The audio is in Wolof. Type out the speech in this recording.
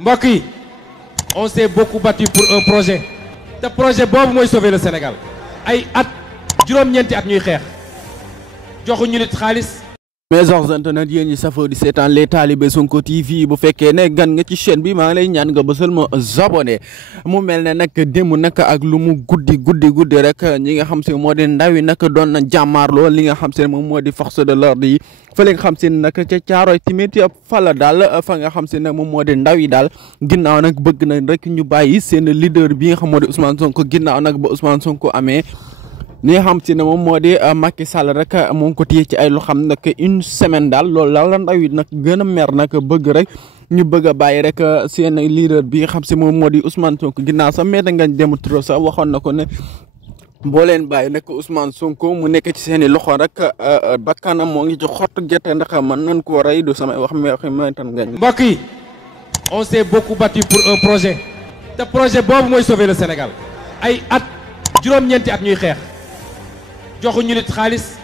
mbokk yi on s'est beaucoup battu pour un projet te projet boobu mooy sauver le Sénégal ay at juróom-ñeenti at ñuy xeex joxuñu nit xaalis. mes chers internautes yéen ñi safoo di seetaan les talibé Sonko TV bu fekkee ne gan nga ci chaîne bi maa ngi lay ñaan nga bësal ma abonné mu mel ne nag démb nag ak lu mu guddi rek ñi nga xam si moo di ndaw yi nag doon na jàmmaarloo li nga xam si ne moom moo di force de l'ordre yi fële nga xam si ne nag ca Caaroy timit fala daal fa nga xam si ne moom moo di ndaw yi daal ginnaaw nag bëgg na rek ñu bàyyi seen leader bi nga xam moo di Ousmane Sonko ginnaaw nag ba Ousmane Sonko amee ni nga xam si ne moom moo di Macky Sall rek moo ngi ko téye ci ay lu xam nag une semaine daal loolu la ndaw yi nag gën a mer nag bëgg rek ñu bëgg a bàyyi rek seen leader bi nga xam si moom moo di Ousmane Sonko ginnaaw sax Maître Ngagne Demba Touré sax waxoon na ko ne boo leen bàyyi nag Ousmane Sonko mu nekk ci seen i loxo rek bakkanam moo ngi ci xottu gerte ndax mën nañ koo rey du samay wax Maître Ngagne. mbokk yi on s'est beaucoup battu pour un projet te projet boobu mooy sauver le Sénégal ay at juróom-ñeenti at ñuy xeex joxuñu nit xaalis